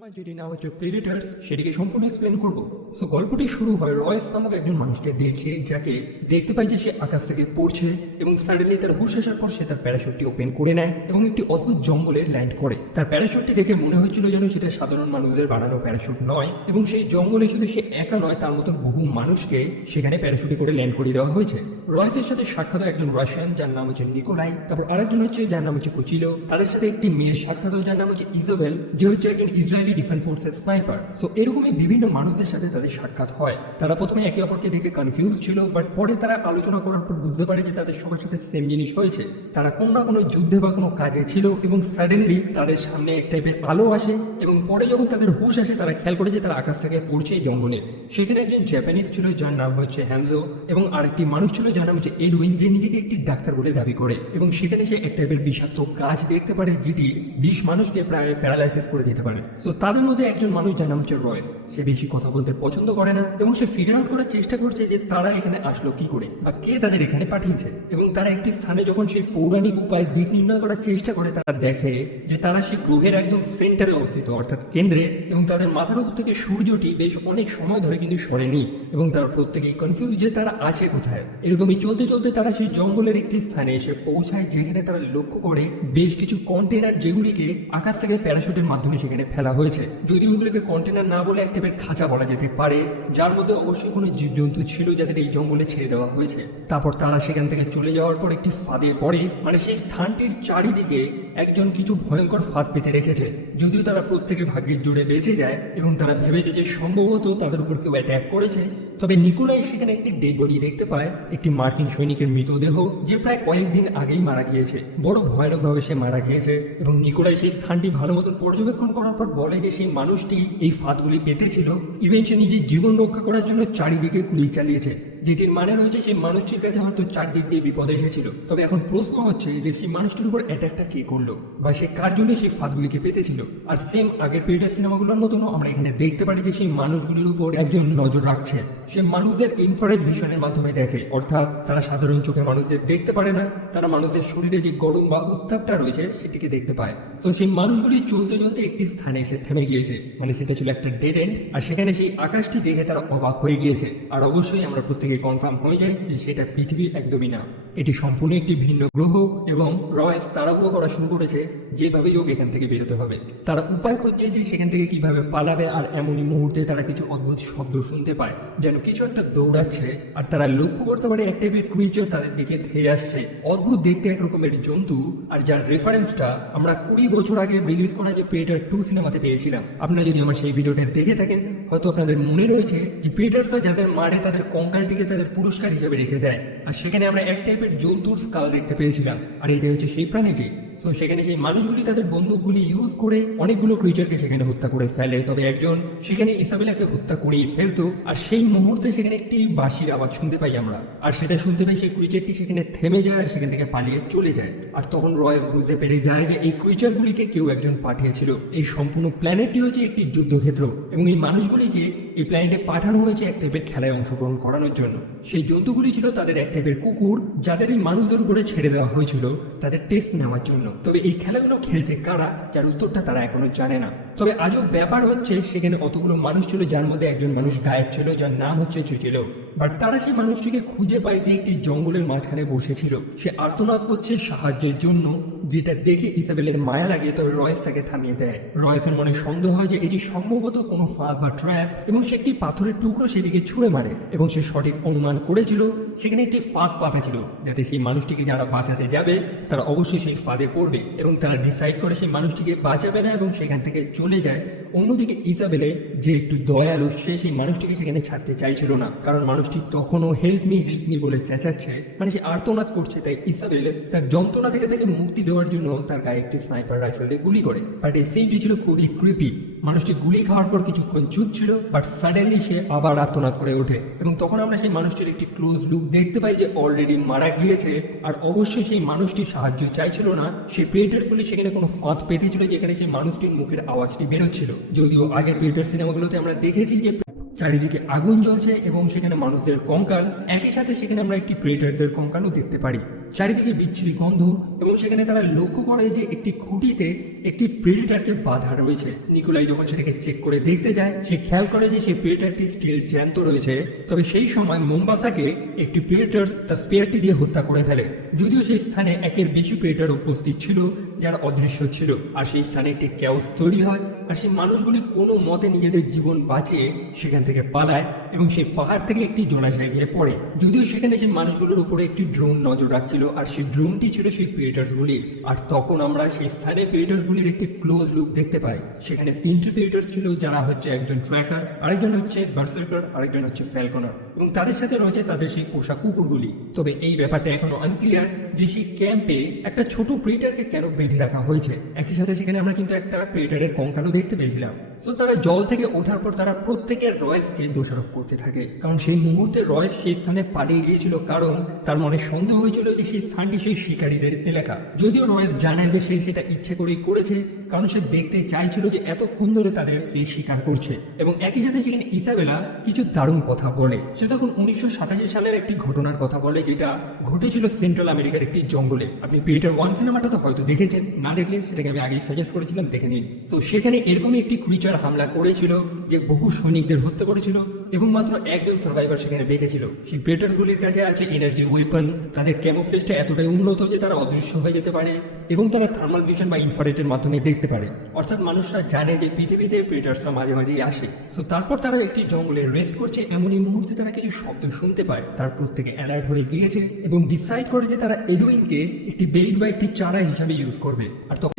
আমার যেটি নাম হচ্ছে প্রেডিটার্স সেটিকে সম্পূর্ণ এক্সপ্লেন করব। সো গল্পটি শুরু হয় রয়েস নামক একজন মানুষকে দেখে, যাকে দেখতে পাই যে সে আকাশ থেকে পড়ছে এবং সাডেনলি তার হুশ আসার পর সে তার প্যারাশুটটি ওপেন করে নেয় এবং একটি অদ্ভুত জঙ্গলে ল্যান্ড করে। তার প্যারাশুটটি দেখে মনে হচ্ছিল যেন সেটা সাধারণ মানুষদের বানানো প্যারাশুট নয় এবং সেই জঙ্গলে শুধু সে একা নয়, তার মতন বহু মানুষকে সেখানে প্যারাশুটে করে ল্যান্ড করে দেওয়া হয়েছে। রয়েসের সাথে সাক্ষাৎ একজন রাশিয়ান যার নাম হচ্ছে নিকোলাই তারপর আরেকজন হচ্ছে, যার নাম হচ্ছে কুচিলো তাদের সাথে একটি মেয়ের সাক্ষাৎ যার নাম হচ্ছে ইজোবেল যে হচ্ছে একজন ইসরায়েলি ডিফেন্স ফোর্সের স্নাইপার সো এরকমই বিভিন্ন মানুষদের সাথে তাদের সাক্ষাৎ হয়। তারা প্রথমে একে অপরকে দেখে কনফিউজ ছিল বাট পরে তারা আলোচনা করার পর বুঝতে পারে যে তাদের সবার সাথে সেম জিনিস হয়েছে। তারা কোনো না কোনো যুদ্ধে বা কোনো কাজে ছিল এবং সাডেনলি তাদের সামনে এক টাইপের আলো আসে এবং পরে যখন তাদের হুশ আসে, তারা খেয়াল করে যে তারা আকাশ থেকে পড়ছে এই জঙ্গলে। সেখানে একজন জাপানিজ ছিল, যার নাম হচ্ছে হ্যামজো এবং আরেকটি মানুষ ছিল, যার নাম হচ্ছে এডউইন যে নিজেকে একটি ডাক্তার বলে দাবি করে। এবং সেখানে সে এক টাইপের বিষাক্ত কাজ দেখতে পারে, যেটি বিশ মানুষকে প্রায় প্যারালাইসিস করে দিতে পারে। সো তাদের মধ্যে একজন মানুষ যার নাম হচ্ছে রয়েস। সে বেশি কথা বলতে পছন্দ করে না এবং সে ফিগার আউট করার চেষ্টা করছে যে তারা এখানে আসলো কি করে বা কে তাদের এখানে পাঠিয়েছে। এবং তারা একটি স্থানে যখন সেই পৌরাণিক উপায় দিক নির্ণয় করার চেষ্টা করে, তারা দেখে যে তারা সেই গ্রহের একদম সেন্টারে অবস্থিত, অর্থাৎ কেন্দ্রে। এবং তাদের মাথার উপর থেকে সূর্যটি বেশ অনেক সময় ধরে কিন্তু সরেনি এবং তারা প্রত্যেকেই কনফিউজ যে তারা আছে কোথায়। এরকমই চলতে চলতে তারা সেই জঙ্গলের একটি স্থানে এসে পৌঁছায়, যেখানে তারা লক্ষ্য করে বেশ কিছু কন্টেনার যেগুলিকে আকাশ থেকে প্যারাশুটের মাধ্যমে সেখানে ফেলা হয়েছে। যদিও ওগুলোকে কন্টেনার না বলে একটা বের খাঁচা বলা যেতে পারে, যার মধ্যে অবশ্যই কোনো জীবজন্তু ছিল যাদের এই জঙ্গলে ছেড়ে দেওয়া হয়েছে। তারপর তারা সেখান থেকে চলে যাওয়ার পর একটি ফাঁদে পড়ে মানে সেই স্থানটির চারিদিকে একজন কিছু ভয়ঙ্কর ফাঁদ পেতে রেখেছে। যদিও তারা প্রত্যেকে ভাগ্যের জোরে বেঁচে যায় এবং তারা ভেবেছে যে সম্ভবত তাদের উপর কেউ অ্যাট্যাক করেছে তবে নিকোলাই সেখানে একটি ডেড বডি দেখতে পায়, একটি মার্কিন সৈনিকের মৃতদেহ, যে প্রায় কয়েকদিন আগেই মারা গিয়েছে। বড় ভয়ানকভাবে সে মারা গিয়েছে এবং নিকোলাই সেই স্থানটি ভালো মতন পর্যবেক্ষণ করার পর বলে যে সেই মানুষটি এই ফাঁদগুলি পেতেছিল ইভেন সে নিজের জীবন রক্ষা করার জন্য চারিদিকে গুলি চালিয়েছে। যেটির মানে রয়েছে সেই মানুষটির কাছে হয়তো চারদিক দিয়ে বিপদ এসেছিল। তবে এখন প্রশ্ন হচ্ছে যে সেই মানুষটির উপর অ্যাটাকটা কে করল? বা সে কার জন্য সেই ফাঁদগুলিকে পেতেছিল? আর সেম আগের পিরিয়ডের সিনেমাগুলোর মতনও আমরা এখানে দেখতে পারি যে সেই মানুষগুলির উপর একজন নজর রাখছে। সে মানুষদের ইনফ্রারেড ভিশনের মাধ্যমে দেখে। অর্থাৎ তারা সাধারণ চোখে মানুষদের দেখতে পারে না। তারা মানুষদের শরীরে যে গরম বা উত্তাপটা রয়েছে, সেটিকে দেখতে পায়। তো সেই মানুষগুলি চলতে চলতে একটি স্থানে এসে থেমে গিয়েছে। মানে সেটা ছিল একটা ডেড এন্ড আর সেখানে সেই আকাশটি দেখে তারা অবাক হয়ে গিয়েছে। আর অবশ্যই আমরা প্রত্যেকে কনফার্ম হয়ে যাই যে সেটা পৃথিবী একদমই না। এটি সম্পূর্ণ একটি ভিন্ন গ্রহ এবং রয়েস তাড়াহুড়ো করা শুরু করেছে যেভাবেই হোক এখান থেকে বেরোতে হবে। তারা উপায় খুঁজছে যে সেখান থেকে কীভাবে পালাবে আর এমনই মুহূর্তে তারা কিছু অদ্ভুত শব্দ শুনতে পায়, যেন কিছু একটা দৌড়াচ্ছে আর তারা লক্ষ্য করতে পারে এক টাইপের ক্রিচার তাদের দিকে ধেয়ে আসছে। অদ্ভুত দেখতে এক রকমের জন্তু আর যার রেফারেন্সটা আমরা কুড়ি বছর আগে রিলিজ করা যে প্রেটার টু সিনেমাতে পেয়েছিলাম। আপনারা যদি আমার সেই ভিডিওটা দেখে থাকেন, হয়তো আপনাদের মনে রয়েছে যে প্রেটার্সরা যাদের মারে তাদের কঙ্কালটিকে তাদের পুরস্কার হিসেবে রেখে দেয়। আর সেখানে আমরা এক টাইপের জন্তুর স্কাল দেখতে পেয়েছিলাম। আর এটা হচ্ছে সেই প্রাণীটি। সো সেখানে সেই মানুষগুলি তাদের বন্দুকগুলি ইউজ করে অনেকগুলো ক্রিচারকে সেখানে হত্যা করে ফেলে। তবে একজন সেখানে ইসাবেলাকে হত্যা করেই ফেলতো। আর সেই মুহূর্তে সেখানে একটি বাঁশির আওয়াজ শুনতে পাই আমরা। আর সেটা শুনতে পাই সেই ক্রিচারটি সেখানে থেমে যায় আর সেখান থেকে পালিয়ে চলে যায়। আর তখন রয়েস বুঝতে পেরে যায় যে এই ক্রিচারগুলিকে কেউ একজন পাঠিয়েছিল। এই সম্পূর্ণ প্ল্যানেটটি হচ্ছে একটি যুদ্ধক্ষেত্র এবং এই মানুষগুলিকে এই প্ল্যানেটে পাঠানো হয়েছে এক টাইপের খেলায় অংশগ্রহণ করানোর জন্য। সেই জন্তুগুলি ছিল তাদের এক টাইপের কুকুর, যাদের এই মানুষদের উপরে ছেড়ে দেওয়া হয়েছিল, তাদের টেস্ট নেওয়ার জন্য। তবে এই খেলাগুলো খেলছে কারা, যার উত্তরটা তারা এখনও জানে না। তবে আজও ব্যাপার হচ্ছে, সেখানে অতগুলো মানুষ ছিল, যার মধ্যে একজন মানুষ গায়েব ছিল, যার নাম হচ্ছে চুচিল। বাট তারা সেই মানুষটিকে খুঁজে পায় যে একটি জঙ্গলের মাঝখানে বসেছিল। সে আর্তনাদ করছে সাহায্যের জন্য, যেটা দেখে ইসাবেলের মায়া লাগে তবে রয়েস তাকে থামিয়ে দেয়। রয়েসের মনে সন্দেহ হয় যে এটি সম্ভবত কোনো ফাঁদ বা ট্র্যাপ, এবং সে একটি পাথরের টুকরো সেদিকে ছুঁড়ে মারে, এবং সে সঠিক অনুমান করেছিল, সেখানে একটি ফাঁদ পাতা ছিল যাতে সেই মানুষটিকে যারা বাঁচাতে যাবে, তারা অবশ্যই সেই ফাঁদে পড়বে, এবং তারা ডিসাইড করে সেই মানুষটিকে বাঁচাবে না, এবং সেখান থেকে চলে যায়। অন্যদিকে ইসাবেলে যে একটু দয়ালু, সে সেই মানুষটিকে সেখানে ছাড়তে চাইছিল না, কারণ মানুষটি তখনও হেল্প মি হেল্প মি বলে চেঁচাচ্ছে। মানে যে আর্তনাদ করছে তাই ইসাবেলে তার যন্ত্রণা থেকে তাকে মুক্তি দেওয়ার জন্য তার গায়ে একটি স্নাইপার রাইফেল দিয়ে গুলি করে। বাট এই সিনটি ছিল খুবই ক্রিপি মানুষটি গুলি খাওয়ার পর কিছুক্ষণ চুপ ছিল বাট সাডেনলি সে আবার আর্তনাদ করে ওঠে। এবং তখন আমরা সেই মানুষটির একটি ক্লোজ লুক দেখতে পাই যে অলরেডি মারা গিয়েছে। আর অবশ্যই সেই মানুষটি সাহায্য চাইছিল না। সেই প্রেটার্সগুলি সেখানে কোনো ফাঁদ পেতেছিল, যেখানে সেই মানুষটির মুখের আওয়াজটি বেরোচ্ছিল। যদিও আগের প্রেটার সিনেমাগুলোতে আমরা দেখেছি যে চারিদিকে আগুন জ্বলছে এবং সেখানে মানুষদের কঙ্কাল, একই সাথে সেখানে আমরা একটি প্রেটারদের কঙ্কালও দেখতে পারি। চারিদিকে বিচ্ছিরি গন্ধ এবং সেখানে তারা লক্ষ্য করে যে একটি খুঁটিতে একটি প্রেডিটারকে বাধা রয়েছে। নিকোলাই যখন সেটাকে চেক করে দেখতে যায়, সে খেয়াল করে যে সেই প্রেডিটারটি স্টিল জ্যান্ত রয়েছে। তবে সেই সময় মোম্বাসাকে একটি প্রেডিটার্স তার স্পেয়ারটি দিয়ে হত্যা করে ফেলে। যদিও সেই স্থানে একের বেশি প্রেডিটার উপস্থিত ছিল, যারা অদৃশ্য ছিল। আর সেই স্থানে একটি ক্যাওস তৈরি হয়, আর সেই মানুষগুলি কোনো মতে নিজেদের জীবন বাঁচিয়ে সেখান থেকে পালায় এবং সেই পাহাড় থেকে একটি জলাশয়ে গিয়ে পড়ে। যদিও সেখানে সেই মানুষগুলোর উপরে একটি ড্রোন নজর রাখছিল আর সেই ড্রোনটি ছিল সেই প্রিয়েটার্স গুলির। আর তখন আমরা সেই স্থানে প্রিয়েটার্স গুলির একটি ক্লোজ লুক দেখতে পাই। সেখানে তিনটি প্রিয়েটার্স ছিল, যারা হচ্ছে একজন ট্র্যাকার আরেকজন হচ্ছে বার্সার্কার আরেকজন হচ্ছে ফ্যালকনার এবং তাদের সাথে রয়েছে তাদের সেই পোষা কুকুরগুলি। তবে এই ব্যাপারটা এখনও আনক্লিয়ার যে সেই ক্যাম্পে একটা ছোট প্রিয়েটারকে কেন বেঁধে রাখা হয়েছে। একই সাথে সেখানে আমরা কিন্তু একটা প্রিয়েটারের কঙ্কালও দেখতে পেয়েছিলাম। সো তারা জল থেকে ওঠার পর তারা প্রত্যেকের রয়েসকে দোষারোপ করতে থাকে। কারণ সেই মুহূর্তে রয়েস সেই স্থানে পালিয়ে গিয়েছিল কারণ তার মনে সন্দেহ হয়েছিল যে সেই স্থানটি সেই শিকারীদের এলাকা। যদিও রয়েস জানে যে সে সেটা ইচ্ছে করেই করেছে কারণ সে দেখতে চাইছিল যে এতক্ষণ ধরে তাদেরকে শিকার করছে। এবং একই সাথে সেখানে ইসাবেলা কিছু দারুণ কথা বলে। সে তখন উনিশশো সাতাশি সালের একটি ঘটনার কথা বলে, যেটা ঘটেছিল সেন্ট্রাল আমেরিকার একটি জঙ্গলে। আপনি পিরিটার ওয়ান সিনেমাটা তো হয়তো দেখেছেন। না দেখলে সেটাকে আমি আগেই সাজেস্ট করেছিলাম, দেখে নিন। তো সেখানে এরকমই একটি ক্রিচার হামলা করেছিল যে বহু সৈনিকদের হত্যা করেছিল। এবং মাত্র একজন সার্ভাইভার সেখানে বেঁচেছিল সেই প্রেটারগুলির কাছে আছে এনার্জি ওয়েপন তাদের ক্যামোফ্লেজটা এতটাই উন্নত যে তারা অদৃশ্য হয়ে যেতে পারে এবং তারা থার্মাল ভিশন বা ইনফ্রারেটের মাধ্যমে দেখতে পারে। অর্থাৎ মানুষরা জানে যে পৃথিবীতে প্রেটার্সরা মাঝে মাঝেই আসে। সো তারপর তারা একটি জঙ্গলে রেস্ট করছে। এমনই মুহূর্তে তারা কিছু শব্দ শুনতে পায়। তার প্রত্যেকে অ্যালার্ট হয়ে গিয়েছে এবং ডিসাইড করে যে তারা এডুইনকে একটি বেইট বা একটি চারা হিসাবে ইউজ করবে। আর তখন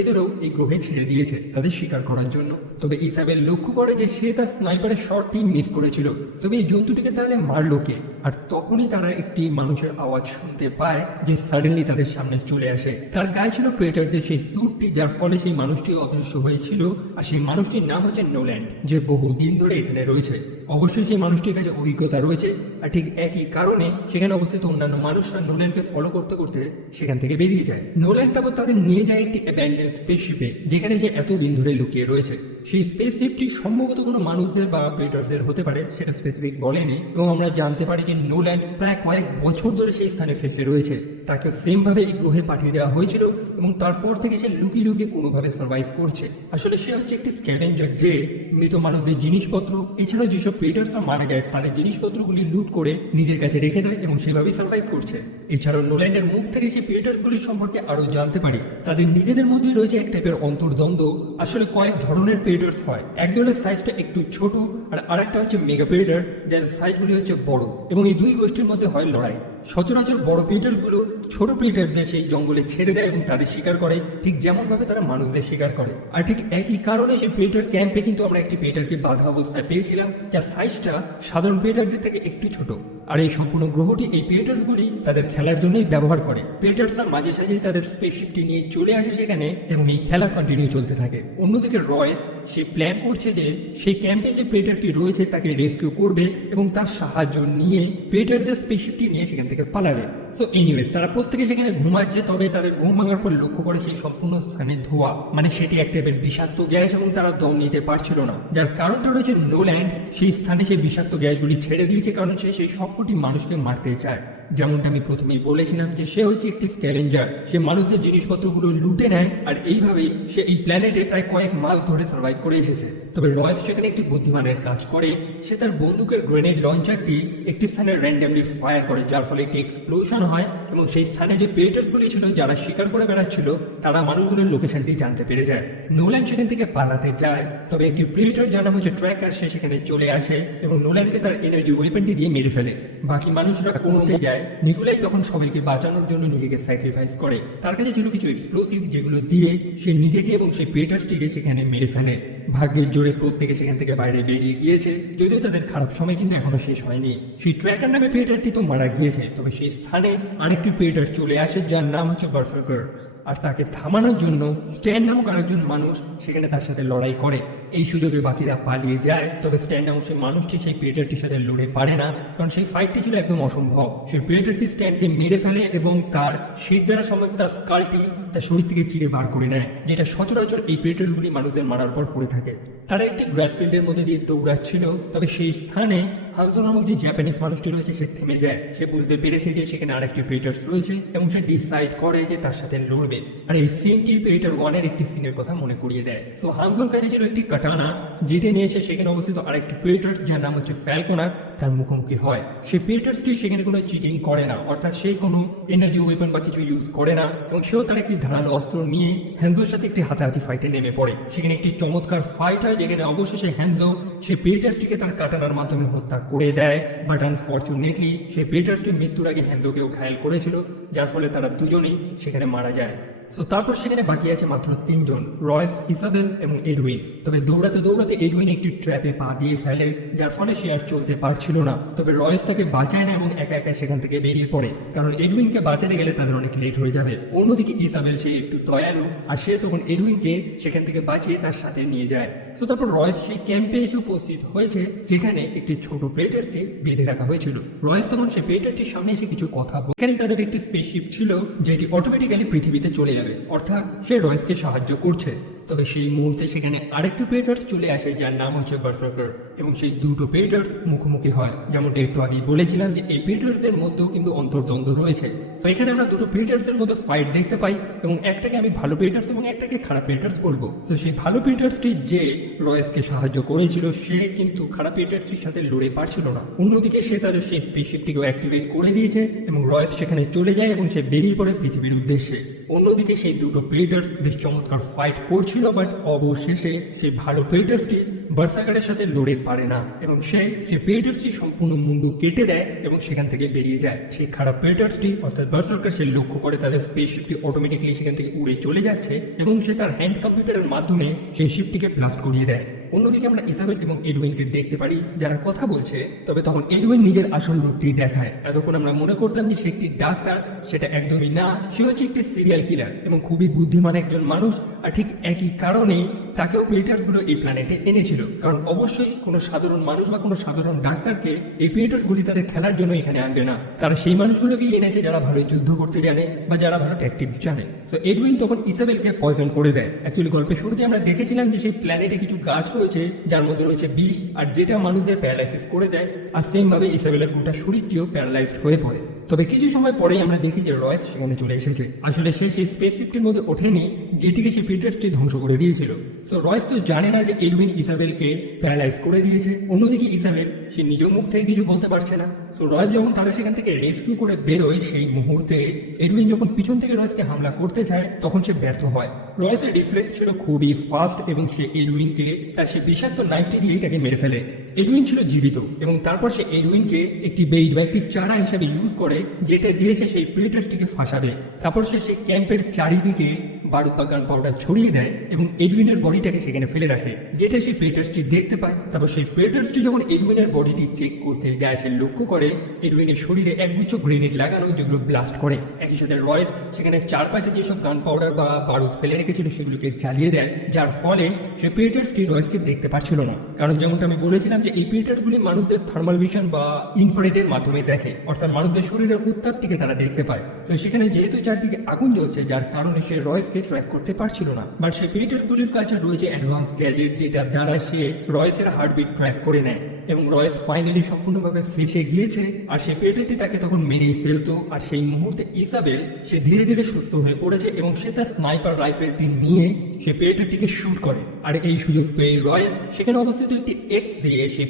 এদেরও এই গ্রহে ছেড়ে দিয়েছে, তাদের শিকার করার জন্য। তবে ইসাবেল লক্ষ্য করে যে সে তার স্নাইপারের শটটি মিস করেছিল। তবে এই জন্তুটিকে তাহলে মারলো কে? আর তখনই তারা একটি মানুষের আওয়াজ শুনতে পায় যে সাডেনলি তাদের সামনে চলে আসে। তার গায়ে ছিল প্রেটারদের সেই স্যুটটি যার ফলে সেই মানুষটি অদৃশ্য হয়েছিল। আর সেই মানুষটির নাম হচ্ছে নোল্যান্ড যে বহু দিন ধরে এখানে রয়েছে। অবশ্যই সেই মানুষটির কাছে অভিজ্ঞতা রয়েছে। আর ঠিক একই কারণে সেখানে অবস্থিত অন্যান্য মানুষরা নোল্যান্ডকে ফলো করতে করতে সেখান থেকে বেরিয়ে যায়। নোল্যান্ড তারপর তাদের নিয়ে যায় একটি অ্যাব্যান্ডেন স্পেসশিপে যেখানে সে এতদিন ধরে লুকিয়ে রয়েছে। সেই স্পেসশিপটি সম্ভবত কোনো মানুষদের বা প্রেটার্সদের হতে পারে, সেটা স্পেসিফিক বলেনি এবং আমরা জানতে পারি যে নোল্যান্ড প্রায় কয়েক বছর ধরে সেই স্থানে ফেসে রয়েছে। তাকে সেমভাবে এই গ্রহে পাঠিয়ে দেওয়া হয়েছিল। এবং তারপর থেকে সে লুকিয়ে লুকিয়ে কোনোভাবে সার্ভাইভ করছে। আসলে সে হচ্ছে একটি স্ক্যাভেঞ্জার যে মৃত মানুষদের জিনিসপত্র, এছাড়া যেসব প্রেটার্সরা মারা যায়, তাদের জিনিসপত্রগুলি লুট করে নিজের কাছে রেখে দেয় এবং সেভাবেই সার্ভাইভ করছে। এছাড়াও নোল্যান্ডের মুখ থেকে সেই প্রেটার্সগুলির সম্পর্কে আরও জানতে পারি। তাদের নিজেদের মধ্যে রয়েছে এক টাইপের অন্তর্দ্বন্দ্ব। আসলে কয়েক ধরনের প্রেটার্স হয়। এক দলের সাইজটা একটু ছোট আর আরেকটা হচ্ছে মেগা প্রেটার যার সাইজগুলি হচ্ছে বড়। এবং এই দুই গোষ্ঠীর মধ্যে হয় লড়াই। সচরাচর বড় প্রিটার্সগুলো ছোট প্রিটার্সদের সেই জঙ্গলে ছেড়ে দেয় এবং তাদের শিকার করে। ঠিক যেমন ভাবে তারা মানুষদের শিকার করে। আর ঠিক একই কারণে সেই প্রেটার ক্যাম্পে কিন্তু আমরা একটি প্রেটারকে বাধা অবস্থায় পেয়েছিলাম, যার সাইজটা সাধারণ প্রেটারদের থেকে একটু ছোট। আর এই সম্পূর্ণ গ্রহটি এই প্রেটার্স গুলি তাদের খেলার জন্যই ব্যবহার করে। প্রেটার্সরা মাঝে সাঝে তাদের স্পেসশিপটি নিয়ে চলে আসে সেখানে এবং এই খেলা কন্টিনিউ চলতে থাকে। অন্যদিকে রয়েস সে প্ল্যান করছে যে সেই ক্যাম্পে যে প্রেটারটি রয়েছে তাকে রেস্কিউ করবে এবং তার সাহায্য নিয়ে প্রেটারদের স্পেসশিপটি নিয়ে সেখান থেকে পালাবে। সো এনিওয়েজ তারা প্রত্যেকে সেখানে ঘুমাচ্ছে, তবে তাদের ঘুম ভাঙার পর লক্ষ্য করে সেই সম্পূর্ণ স্থানে ধোয়া। মানে সেটি এক টাইপের বিষাক্ত গ্যাস এবং তারা দম নিতে পারছিল না। যার কারণটা রয়েছে নোল্যান্ড সেই স্থানে সেই বিষাক্ত গ্যাসগুলি ছেড়ে দিয়েছে, কারণ সে সেই সবকটি মানুষকে মারতে চায়। যেমনটা আমি প্রথমেই বলেছিলাম যে সে হচ্ছে একটি স্ক্যাভেঞ্জার সে মানুষদের জিনিসপত্রগুলো লুটে নেয় আর এইভাবেই সে এই প্ল্যানেটে প্রায় কয়েক মাস ধরে সার্ভাইভ করে এসেছে। তবে রয়েস সেখানে একটি বুদ্ধিমানের কাজ করে, সে তার বন্দুকের গ্রেনেড লঞ্চারটি একটি স্থানে র্যান্ডামলি ফায়ার করে, যার ফলে একটি এক্সপ্লোশন হয় এবং সেই স্থানে যে প্রেটার্সগুলি ছিল, যারা শিকার করে বেড়াচ্ছিল, তারা মানুষগুলোর লোকেশনটি জানতে পেরে যায়। নোল্যান্ড সেখান থেকে পালাতে যায়, তবে একটি প্রেটার যার নাম হচ্ছে ট্র্যাকার সে সেখানে চলে আসে এবং নোল্যান্ডকে তার এনার্জি ওয়েপেনটি দিয়ে মেরে ফেলে। বাকি মানুষরা করতে যায় নিকোলাই তখন সবাইকে বাঁচানোর জন্য নিজেকে স্যাক্রিফাইস করে। তার কাছে ছিল কিছু এক্সপ্লোসিভ যেগুলো দিয়ে সে নিজেকে এবং সেই পেটার্সটিকে সেখানে মেরে ফেলে। ভাগ্যের জোরে প্রত্যেকে সেখান থেকে বাইরে বেরিয়ে গিয়েছে। যদিও তাদের খারাপ সময় কিন্তু এখনও শেষ হয়নি। সেই ট্র্যাকার নামে পেটারটি তো মারা গিয়েছে। তবে সেই স্থানে আরেকটি পেটার চলে আসে যার নাম হচ্ছে বার্সার্কার আর তাকে থামানোর জন্য স্ট্যান্ড নামক আরেকজন মানুষ সেখানে তার সাথে লড়াই করে। এই সুযোগে বাকিরা পালিয়ে যায়। তবে স্ট্যান নামক সেই মানুষটি, সেই প্রেটারটির সাথে লড়ে পারে না। কারণ সেই ফাইটটি ছিল একদম অসম্ভব। সেই প্রেটারটি স্ট্যানকে মেরে ফেলে এবং তার শীত দ্বারা সময় তার স্কালটি তার শরীর থেকে চিড়ে বার করে নেয়, যেটা সচরাচর এই প্রেটারগুলি মানুষদের মারার পর করে থাকে। তারা একটি গ্রাস ফিল্ডের মধ্যে দিয়ে দৌড়াচ্ছিল, তবে সেই স্থানে হানজো নামক যে জাপানিজ মানুষটি রয়েছে, সে থেমে যায়। সে বুঝতে পেরেছে যে সেখানে আরেকটি প্রিটার্স রয়েছে এবং সে ডিসাইড করে যে তার সাথে লড়বে। আর এই সিনটি প্রিটার ওয়ানের একটি সিনের কথা মনে করিয়ে দেয়। সো হানজোর কাছে ছিল একটি কাটানা যেটা নিয়ে এসে সেখানে অবস্থিত আরেকটি প্রিটার্স যার নাম হচ্ছে ফ্যালকোনার তার মুখোমুখি হয়। সেই প্রিটার্সটি সেখানে কোনো চিটিং করে না, অর্থাৎ সে কোনো এনার্জি ওয়েপন বা কিছু ইউজ করে না এবং সেও তার একটি ধারালো অস্ত্র নিয়ে হ্যান্ডোর সাথে একটি হাতাহাতি ফাইটে নেমে পড়ে। সেখানে একটি চমৎকার ফাইট হয় যেখানে অবশেষে হ্যান্ডো সেই প্রিটার্সটিকে তার কাটানার মাধ্যমে হত্যা করে দেয়। বাট আনফর্চুনেটলি সেই পিটার্সকে মৃত্যুর আগে হ্যান্দোকেও ঘায়াল করেছিল। যার ফলে তারা দুজনেই সেখানে মারা যায়। সো তারপর সেখানে বাকি আছে মাত্র তিনজন, রয়েস, ইসাবেল এবং এডউইন। তবে দৌড়াতে দৌড়াতে এডউইন একটি ট্র্যাপে পা দিয়ে ফেলে, যার ফলে সে আর চলতে পারছিল না। তবে রয়েস তাকে বাঁচায় না এবং একা একা সেখান থেকে বেরিয়ে পড়ে। কারণ এডউইনকে বাঁচাতে গেলে তাদের অনেক লেট হয়ে যাবে। অন্যদিকে ইসাবেল, সে একটু দয়ালু, আর সে তখন এডউইনকে সেখান থেকে বাঁচিয়ে তার সাথে নিয়ে যায়। সো তারপর রয়েস সেই ক্যাম্পে এসে উপস্থিত হয়েছে, যেখানে একটি ছোট প্লেটার্সকে বেঁধে রাখা হয়েছিল। রয়েস তখন সে প্লেটারটির সামনে এসে কিছু কথা এখানে তাদের একটি স্পেসশিপ ছিল, যেটি অটোমেটিক্যালি পৃথিবীতে চলে যাবে। অর্থাৎ সে রয়েসকে সাহায্য করছে। তবে সেই মুহূর্তে সেখানে আরেকটি প্রেটার্স চলে আসে, যার নাম হচ্ছে বার্সার্কার। এবং সেই দুটো প্রেটার্স মুখোমুখি হয়। যেমনটা একটু আগেই বলেছিলাম যে, এই প্রেটার্সদের মধ্যেও কিন্তু অন্তর্দ্বন্দ্ব রয়েছে। তো এখানে আমরা দুটো প্রেটার্সের মধ্যে ফাইট দেখতে পাই এবং একটাকে আমি ভালো প্রেটার্স এবং একটাকে খারাপ প্রেটার্স বলব। তো সেই ভালো প্রেটার্সটি যে রয়েসকে সাহায্য করেছিল, সে কিন্তু খারাপ প্রেটার্সটির সাথে লড়ে পারছিল না। অন্যদিকে সে তাদের সেই স্পেসশিপটিকেও অ্যাক্টিভেট করে দিয়েছে এবং রয়েস সেখানে চলে যায় এবং সে বেরিয়ে পড়ে পৃথিবীর উদ্দেশ্যে। অন্যদিকে সেই দুটো প্লেটার্স বেশ চমৎকার ফাইট করছিল বাট অবশেষে সেই ভালো প্লেটার্সটি বার্সাকারের সাথে লড়ে পারে না। এবং সে সেই প্লেটার্সটি সম্পূর্ণ মুন্ডু কেটে দেয় এবং সেখান থেকে বেরিয়ে যায়। সেই খারাপ প্লেটার্সটি অর্থাৎ বার্সাকার সে লক্ষ্য করে তাদের স্পেসশিপটি অটোমেটিকলি সেখান থেকে উড়ে চলে যাচ্ছে এবং সে তার হ্যান্ড কম্পিউটারের মাধ্যমে সেই শিপটিকে ব্লাস্ট করিয়ে দেয়। অন্যদিকে আমরা ইসাবেল এবং এডুইনকে দেখতে পারি, যারা কথা বলছে, তবে তখন এডুইন নিজের আসল রূপটি দেখায়। এতক্ষণ আমরা মনে করতাম যে সে একটি ডাক্তার, সেটা একদমই না, সে হচ্ছে একটি সিরিয়াল কিলার এবং খুবই বুদ্ধিমান একজন মানুষ, আর ঠিক একই কারণে তাকেও প্লেটার্সগুলো এই প্ল্যানেটে এনেছিল। কারণ অবশ্যই কোনো সাধারণ মানুষ বা কোনো সাধারণ ডাক্তারকে এই প্লেটার্সগুলি তাদের খেলার জন্য এখানে আনবে না। তারা সেই মানুষগুলোকেই এনেছে যারা ভালো যুদ্ধ করতে জানে বা যারা ভালো ট্যাকটিক্স জানে। তো এডউইন তখন ইসাবেলকে পয়জন করে দেয়। অ্যাকচুয়ালি গল্পের শুরুতে আমরা দেখেছিলাম যে সেই প্ল্যানেটে কিছু গাছ রয়েছে, যার মধ্যে রয়েছে বিষ, আর যেটা মানুষদের প্যারালাইসিস করে দেয়, আর সেম ভাবে ইসাবেলের গোটা শরীরটিও প্যারালাইজড হয়ে পড়ে। তবে কিছু সময় পরেই আমরা দেখি যে রয়েস সেখানে চলে এসেছে। আসলে সে সেই স্পেসশিপটির মধ্যে ওঠেনি, যেটিকে সে পিটার্সটি ধ্বংস করে দিয়েছিল। সো রয়েস তো জানে না যে এডউইন ইসাবেলকে প্যারালাইজ করে দিয়েছে। অন্যদিকে ইসাবেল সে নিজ মুখ থেকে কিছু বলতে পারছে না। সো রয়েস যখন তারা সেখান থেকে রেস্কিউ করে বেরোয়, সেই মুহূর্তে এডুইন যখন পিছন থেকে রয়েসকে হামলা করতে চায় তখন সে ব্যর্থ হয়। রয়েসের ডিফ্লেক্স ছিল খুবই ফাস্ট এবং সে এডউইনকে তার সে বিষাক্ত নাইফটি দিয়েই তাকে মেরে ফেলে। এডউইন ছিল জীবিত এবং তারপর সে এডুইনকে একটি বেইট বা একটি চারা হিসাবে ইউজ করে, যেটা দিয়ে সে সেই প্লেটার্সটিকে ফাঁসাবে। তারপর সে সেই ক্যাম্পের চারিদিকে বারুদ বা গান পাউডার ছড়িয়ে দেয় এবং এডউইনের বডিটাকে সেখানে ফেলে রাখে। যেটা সেই প্লেটার্সটি দেখতে পায়। তারপর সেই প্লেটার্সটি যখন এডউইনের বডিটি চেক করতে যায়, সে লক্ষ্য করে এডউইনের শরীরে একগুচ্ছ গ্রেনেড লাগানো যেগুলো ব্লাস্ট করে। একই সাথে রয়েস সেখানে চারপাশে যেসব গান পাউডার বা বারুদ ফেলে রেখেছিল, সেগুলোকে জ্বালিয়ে দেয়। যার ফলে সে প্লেটার্সটি রয়েসকে দেখতে পাচ্ছিল না। কারণ যেমনটা আমি বলেছিলাম যে, এই প্লেটার্সগুলি মানুষদের থার্মাল ভিশন বা ইনফ্রারেডের মাধ্যমে দেখে। অর্থাৎ মানুষদের শরীরের উত্তাপটিকে তারা দেখতে পায়। তো সেখানে যেহেতু চারদিকে আগুন জ্বলছে, যার কারণে সে রয়েসকে ট্র্যাক করতে পারছিল না। বাট সেই প্লেটার্সগুলির কাছে রয়েছে অ্যাডভান্স গ্যাজেট যেটা দ্বারা সে রয়েসের হার্টবিট ট্র্যাক করে নেয়। এবং রয়েস ফাইনালি সম্পূর্ণভাবে ফেসে গিয়েছে, আর সেই প্লেটারটি তাকে তখন মেরেই ফেলতো। আর সেই মুহূর্তে ইসাবেল সে ধীরে ধীরে সুস্থ হয়ে পড়েছে এবং সে তার স্নাইপার রাইফেলটি নিয়ে সে প্লেটারটিকে শুট করে। আর এই সুযোগ পেয়ে রয়েস সেখানে অবস্থিত একটি এক্স দিয়ে সে